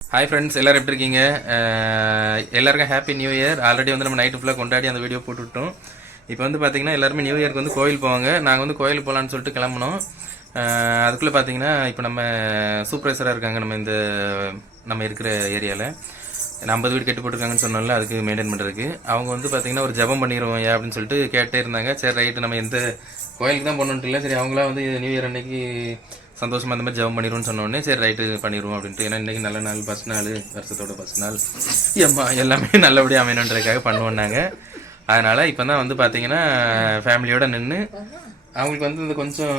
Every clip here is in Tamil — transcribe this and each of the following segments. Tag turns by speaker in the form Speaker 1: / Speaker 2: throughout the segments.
Speaker 1: ஹாய் ஃப்ரெண்ட்ஸ் எல்லோரும் எப்படி இருக்கீங்க? எல்லாருக்கும் ஹாப்பி நியூ இயர் ஆல்ரெடி வந்து நம்ம நைட்டு ஃபுல்லாக கொண்டாடி அந்த வீடியோ போட்டுவிட்டோம். இப்போ வந்து பார்த்தீங்கன்னா எல்லாருமே நியூ இயர்க்கு வந்து கோயில் போவாங்க. நாங்கள் வந்து கோயிலுக்கு போகலான்னு சொல்லிட்டு கிளம்புனோம். அதுக்குள்ளே பார்த்தீங்கன்னா இப்போ நம்ம சூப்பர்வைசராக இருக்காங்க நம்ம இந்த நம்ம இருக்கிற ஏரியாவில் ஐம்பது வீடு கட்டி போட்டிருக்காங்கன்னு சொன்னோம்ல அதுக்கு மெயின்டைன் பண்ணுறதுக்கு அவங்க வந்து பார்த்தீங்கன்னா ஒரு ஜெபம் பண்ணிடுவோம் ஏன் அப்படின்னு சொல்லிட்டு கேட்டே இருந்தாங்க. சரி ரைட்டு நம்ம எந்த கோயிலுக்கு தான் போகணுன்ட்டு இல்லை சரி அவங்களாம் வந்து நியூ இயர் அன்னைக்கு சந்தோஷமா அந்த மாதிரி ஜெபம் பண்ணிடுவோம்னு சொன்ன உடனே சரி ரைட்டு பண்ணிடுவோம் அப்படின்ட்டு. ஏன்னா இன்னைக்கு நல்ல நாள் ஃபஸ்ட் நாள் வருஷத்தோட ஃபஸ்ட் நாள். எம்மா எல்லாமே நல்லபடியாக அமையணுன்றதுக்காக பண்ணுவோம் நாங்கள் அதனால இப்போ தான் வந்து பார்த்தீங்கன்னா ஃபேமிலியோட நின்று அவங்களுக்கு வந்து இந்த கொஞ்சம்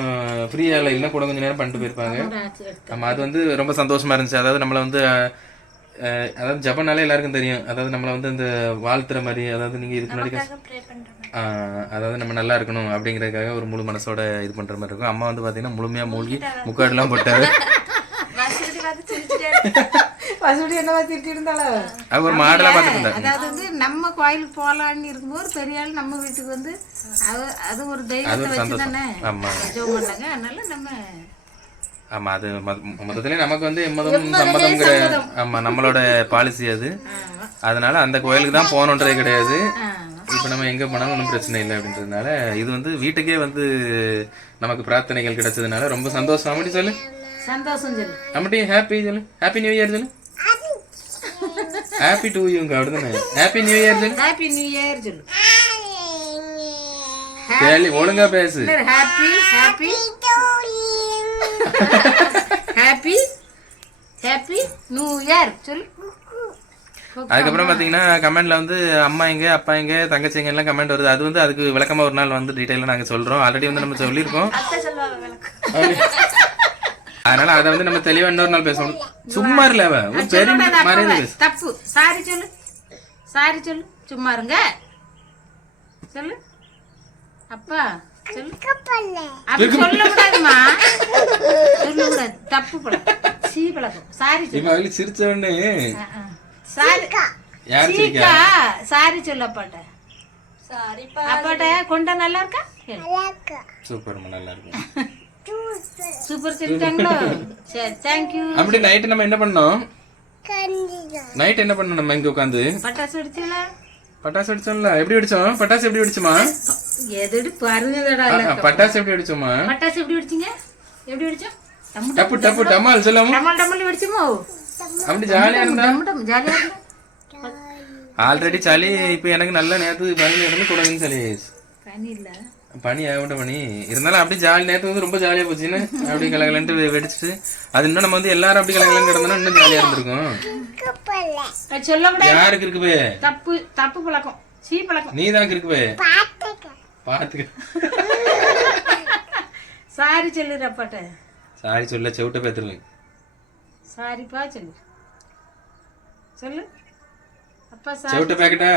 Speaker 1: ஃப்ரீயாக இல்லை இல்லைன்னா கூட கொஞ்சம் நேரம் பண்ணிட்டு போயிருப்பாங்க. ஆமாம் அது வந்து ரொம்ப சந்தோஷமா இருந்துச்சு. அதாவது நம்மளை வந்து அதாவது ஜபனாலே எல்லாருக்கும் தெரியும். அதாவது நம்மளை வந்து இந்த வாழ்த்துற மாதிரி அதாவது நீங்கள் இதுக்கு முன்னாடி அதாவது நம்ம நல்லா இருக்கணும் அப்படிங்கறதுக்காக ஒரு முழு மனசோட இது பண்ற மாதிரி இருக்கும். அம்மா வந்து பாத்தீங்கன்னா முழுமையா மூழ்கி முக்காடுலாம் போட்டாரு. ஒரு மாடலா பார்த்துட்டு
Speaker 2: அதாவது வந்து நம்ம கோயிலுக்கு போகலான்னு இருக்கும்போது பெரிய ஆள் நம்ம வீட்டுக்கு வந்து அது ஒரு தெய்வத்தை வச்சு தானே அதனால நம்ம
Speaker 1: ஆமா அது மொத்தத்திலே நமக்கு வந்து எம்மதம் சம்மதம்ங்கிற ஆமா நம்மளோட பாலிசி அது. அதனால அந்த கோயிலுக்கு தான் போகணுன்றதே கிடையாது. இப்போ நம்ம எங்க போனாலும் ஒன்றும் பிரச்சனை இல்லை அப்படின்றதுனால இது வந்து வீட்டுக்கே வந்து நமக்கு பிரார்த்தனைகள் கிடைச்சதுனால ரொம்ப சந்தோஷம். அப்படி சொல்லு.
Speaker 2: சந்தோஷம் சொல்லு.
Speaker 1: நம்மட்டி ஹாப்பி சொல்லு. ஹாப்பி நியூ இயர் சொல்லு. ஹாப்பி டூ யூங்க அப்படிதானே. ஹாப்பி நியூ இயர் சொல்லு.
Speaker 2: ஹாப்பி நியூ இயர் சொல்லு.
Speaker 1: ஒழுங்கா பேசு.
Speaker 2: Happy happy happy happy new year சொல்லு.
Speaker 1: அதுக்கப்புறம் பாத்தீங்கன்னா கமெண்ட்ல வந்து அம்மா எங்க அப்பா எங்க தங்கச்சி எங்க எல்லாம் கமெண்ட் வருது. அது வந்து அதுக்கு விளக்கமா ஒரு நாள் வந்து டீடைலா நாங்க சொல்றோம். ஆல்ரெடி வந்து நம்ம சொல்லியிருக்கோம். அதனால அதை வந்து நம்ம தெளிவா இன்னொரு நாள் பேசணும் சும்மா இல்ல பெரிய
Speaker 2: தப்பு. சாரி சொல்லு. சாரி சொல்லு. சும்மா இருங்க. சொல்லு. அப்பா. சாரி சொல்லு. அப்பாட்ட. அப்பாட்ட கொண்டா நல்லா இருக்கா?
Speaker 1: நல்லா இருக்கும்
Speaker 2: சூப்பர் சொல்லிட்டாங்களோ சரி தேங்க்யூ
Speaker 1: அப்படி நைட்டு நம்ம என்ன பண்ணோம்? நைட் என்ன பண்ணோம் நம்ம இங்க உட்காந்து?
Speaker 2: பட்டாசு வெடிச்சல
Speaker 1: பட்டாசு வெடிச்சோம்ல. எப்படி வெடிச்சோம்? பட்டாசு எப்படி வெடிச்சோமா?
Speaker 2: எதுடி
Speaker 1: ஆ, பட்டாசு எப்படி வெடிச்சோமா
Speaker 2: பட்டாசு எப்படி வெடிச்சீங்க? எப்படி வெடிச்சோம்?
Speaker 1: டப்பு டப்பு டமால் சொல்லாம
Speaker 2: டமல் டமல் வெடிச்சுமோ?
Speaker 1: அப்படி ஜாலியா இருந்தா?
Speaker 2: ஜாலியா இருந்தா?
Speaker 1: ஆல்ரெடி சளி இப்ப எனக்கு நல்ல நேரத்து பனி இருந்து கூடன்னு சளி.
Speaker 2: பனி இல்ல.
Speaker 1: பனி ஆகட்டும் பனி. இருந்தாலும் அப்படி ஜாலி நேரத்து வந்து ரொம்ப ஜாலியா போச்சுன்னு அப்படி கலகலன்ட்டு வெடிச்சிட்டு. அது இன்னும் நம்ம வந்து எல்லாரும் அப்படி கலகலன்னு கிடந்தோம்னா இன்னும் ஜாலியா இருந்திருக்கும். யாருக்கு இருக்கு பே
Speaker 2: தப்பு தப்பு பழக்கம். சீ பழக்கம்.
Speaker 1: நீ தான் இருக்கு பே பாத்துக்க.
Speaker 2: சாரி சொல்லு அப்பாட்ட
Speaker 1: சாரி சொல்ல செவிட்ட பேத்துருவேன்.
Speaker 2: சாரிப்பா சொல்லு. சொல்லு. அப்பா சாரி
Speaker 1: செவிட்ட பேக்கட்டா.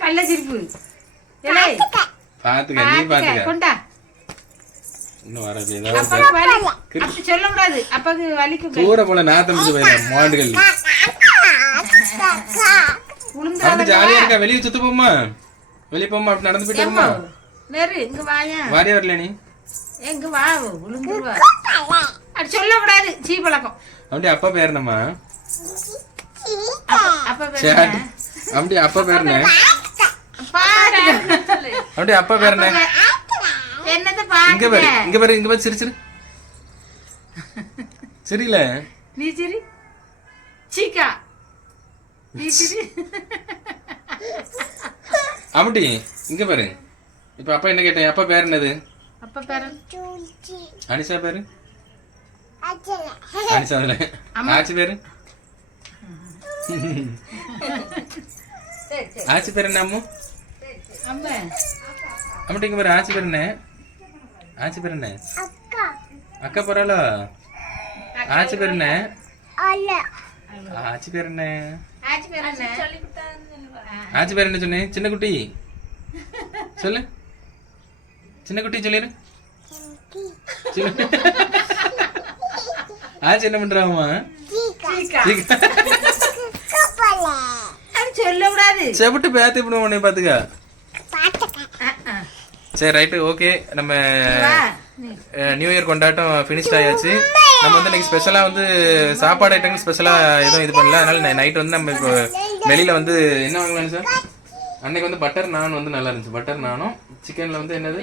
Speaker 2: கள்ள சிரிப்பு.
Speaker 1: பாத்துக்க. நீ பாத்துக்க.
Speaker 2: கொண்டா.
Speaker 1: இன்னும் வர ஏதாவது
Speaker 2: அப்படி சொல்லக்கூடாது அப்பாக்கு வலிக்கும்.
Speaker 1: தூர போல நாத்தம் மாண்டுகள். ஜாலியா இருக்கா? வெளியே சுத்த போமா வெளியே போமா அப்படி நடந்து போயிட்டு வருமா
Speaker 2: நேரு இங்க வாயா
Speaker 1: வாரியா வரல நீ?
Speaker 2: எங்க வா உளுந்துருவா அப்படி சொல்லக்கூடாது. சீ பழக்கம்.
Speaker 1: அப்படி அப்பா பேர் என்னம்மா?
Speaker 2: அப்பா- அப்பா பேர்
Speaker 1: அப்பா பேர் என்ன?
Speaker 2: பாரு
Speaker 1: அப்படி அப்பா பேர் என்ன?
Speaker 2: என்னது
Speaker 1: இங்க
Speaker 2: பாரு
Speaker 1: பாரு இங்க பாரு இங்க பாரு சிரி சிரி. சரியில்ல
Speaker 2: நீ சிரி. சீக்கா. நீ சிரி.
Speaker 1: அப்படி இங்க பாரு. இப்ப அப்பா என்ன கேட்டேன் அப்பா பேர் என்னது?
Speaker 2: அப்பா பேரு?
Speaker 1: அனிஷா பேரு? அனிஷா அதுல ஆச்சி பேரு? ஆச்சி பேர் என்ன அம்மு?
Speaker 2: அம்மா.
Speaker 1: அம்மட்டி இங்க பாரு ஆச்சி பேர் என்ன? ஆச்சி பேர் என்ன? அக்கா. பரவாயில்ல ஆச்சி பேர் என்ன? ஆச்சி பேர் என்ன?
Speaker 2: ஆச்சி பேர் என்ன?
Speaker 1: ஆச்சி பேர் என்ன சொன்னேன் சின்ன குட்டி. சொல்லு. சின்ன குட்டி சின்ன ஆச்சி என்ன பண்றாமா செவிட்டு பேத்தி விடுவோம் உன்னை பாத்துக்க. சரி ரைட்டு ஓகே நம்ம. நியூ இயர் கொண்டாட்டம் ஃபினிஷ்ட் ஆயாச்சு. நம்ம வந்து இன்னைக்கு ஸ்பெஷலாக வந்து சாப்பாடு ஐட்டங்கள் ஸ்பெஷலாக எதுவும் இது பண்ணல. அதனால நைட் வந்து நம்ம இப்போ வெளியில் வந்து என்ன வாங்கலாம்னு சார் அன்னைக்கு வந்து பட்டர் நான் வந்து நல்லா இருந்துச்சு. பட்டர் நானும் சிக்கனில் வந்து என்னது?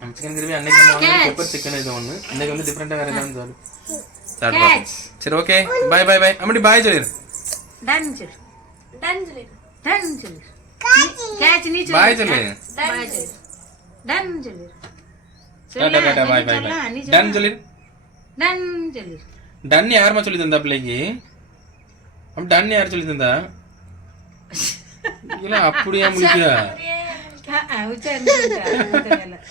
Speaker 1: நம்ம சிக்கன் கிரேவி அன்னைக்கு நம்ம வாங்கின பெப்பர் சிக்கன் இது ஒன்று இன்னைக்கு வந்து டிஃப்ரெண்ட்டாக வேறு ஏதாவது சாப்பிட்டு பார்ப்போம். சரி ஓகே பாய் பாய் பாய் அம்மாடி பாய் சொல்லிடு
Speaker 2: டன் சொல்லு டன் சொல்லு கேட்ச் நீ சொல்லு
Speaker 1: பாய் சொல்லு
Speaker 2: பாய் சொல்லு டன் சொல்லு
Speaker 1: tata tata bye bye bye done சொல்லிடு
Speaker 2: டன் சொல்லு
Speaker 1: டன் யாருமா சொல்லி தந்தா பிள்ளைக்கு? அப்படி டன் யார் சொல்லி தந்தா? இல்ல அப்படியா முடிக்கா?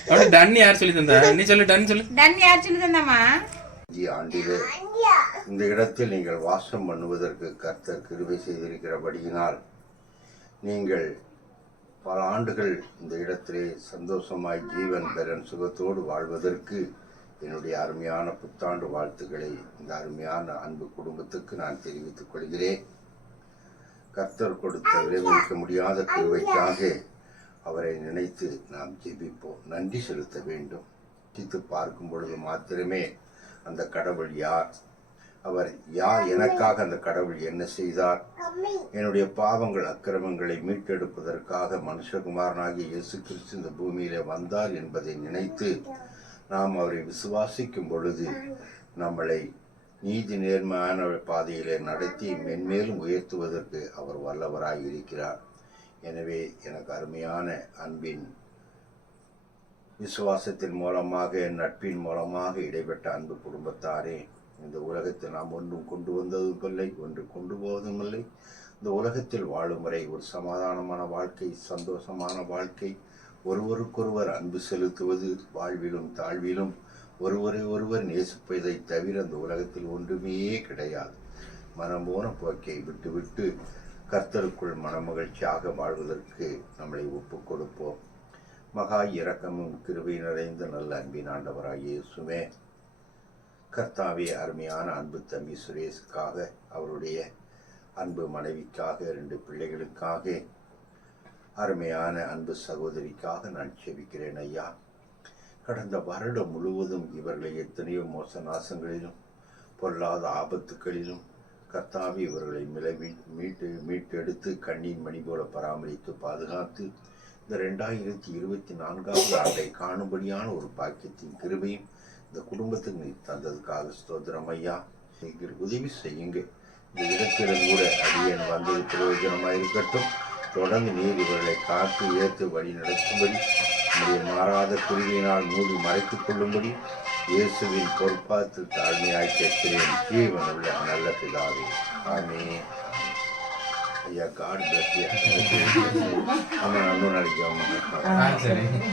Speaker 1: அப்படி டன் யார் சொல்லி தந்தா? நீ சொல்லு டன் சொல்லு.
Speaker 2: டன் யார் சொல்லி தந்தாமா
Speaker 3: ஆண்டிலே இந்த இடத்தில் நீங்கள் வாசம் பண்ணுவதற்கு கர்த்தர் கிருபை செய்திருக்கிறபடியினால் நீங்கள் பல ஆண்டுகள் இந்த இடத்திலே சந்தோஷமாய் ஜீவன் பெறன் சுகத்தோடு வாழ்வதற்கு என்னுடைய அருமையான புத்தாண்டு வாழ்த்துக்களை இந்த அருமையான அன்பு குடும்பத்துக்கு நான் தெரிவித்துக் கொள்கிறேன். கர்த்தர் கொடுத்த விளைவிக்க முடியாத கிருபைக்காக அவரை நினைத்து நாம் ஜெபிப்போம். நன்றி செலுத்த வேண்டும். சித்து பார்க்கும் பொழுது மாத்திரமே அந்த கடவுள் யார்? அவர் யார்? எனக்காக அந்த கடவுள் என்ன செய்தார்? என்னுடைய பாவங்கள் அக்கிரமங்களை மீட்டெடுப்பதற்காக மனுஷகுமாரனாகிய இயேசு கிறிஸ்து இந்த பூமியிலே வந்தார் என்பதை நினைத்து நாம் அவரை விசுவாசிக்கும் பொழுது நம்மளை நீதி நேர்மையான பாதையிலே நடத்தி மென்மேலும் உயர்த்துவதற்கு அவர் வல்லவராய் இருக்கிறார். எனவே எனக்கு அருமையான அன்பின் விசுவாசத்தின் மூலமாக நட்பின் மூலமாக இடைப்பட்ட அன்பு குடும்பத்தாரே இந்த உலகத்தில் நாம் ஒன்றும் கொண்டு வந்ததும் இல்லை ஒன்று கொண்டு போவதும் இல்லை. இந்த உலகத்தில் வாழும் வரை ஒரு சமாதானமான வாழ்க்கை சந்தோஷமான வாழ்க்கை ஒருவருக்கொருவர் அன்பு செலுத்துவது வாழ்விலும் தாழ்விலும் ஒருவரை ஒருவர் நேசிப்பதை தவிர அந்த உலகத்தில் ஒன்றுமே கிடையாது. மனம் போன போக்கை விட்டுவிட்டு கர்த்தருக்குள் மனமகிழ்ச்சியாக வாழ்வதற்கு நம்மளை ஒப்புக் கொடுப்போம். மகா இரக்கமும் கிருபை நிறைந்த நல்ல அன்பின் ஆண்டவராகிய இயேசுவே கர்த்தாவே அருமையான அன்பு தம்பி சுரேஷுக்காக அவருடைய அன்பு மனைவிக்காக ரெண்டு பிள்ளைகளுக்காக அருமையான அன்பு சகோதரிக்காக நான் செபிக்கிறேன் ஐயா. கடந்த வருடம் முழுவதும் இவர்களை எத்தனையோ மோச நாசங்களிலும் பொல்லாத ஆபத்துக்களிலும் கத்தாவி இவர்களை மிளவி மீட்டு மீட்டெடுத்து கண்ணின் மணி போல பராமரித்து பாதுகாத்து இந்த ரெண்டாயிரத்தி இருபத்தி நான்காவது ஆண்டை காணும்படியான ஒரு பாக்கியத்தின் கிருபையும் இந்த குடும்பத்துக்கு நீ தந்ததுக்காக ஸ்தோத்திரம் ஐயா. நீங்கள் உதவி செய்யுங்க இந்த இடத்திலும் கூட அடியன் வந்தது பிரயோஜனமாக இருக்கட்டும் தொடர்ந்து நீர் இவர்களை காத்து ஏற்று வழி நடத்தும்படி உடைய மாறாத குருவியினால் மூடி மறைத்துக் கொள்ளும்படி இயேசுவின் பொறுப்பாத்தில் தாழ்மையாய் கேட்கிறேன். ஜீவன் உள்ள நல்ல பிதாவே. ஆமே ஐயா காட் பிளஸ் ஆமாம் இன்னும் நாளைக்கு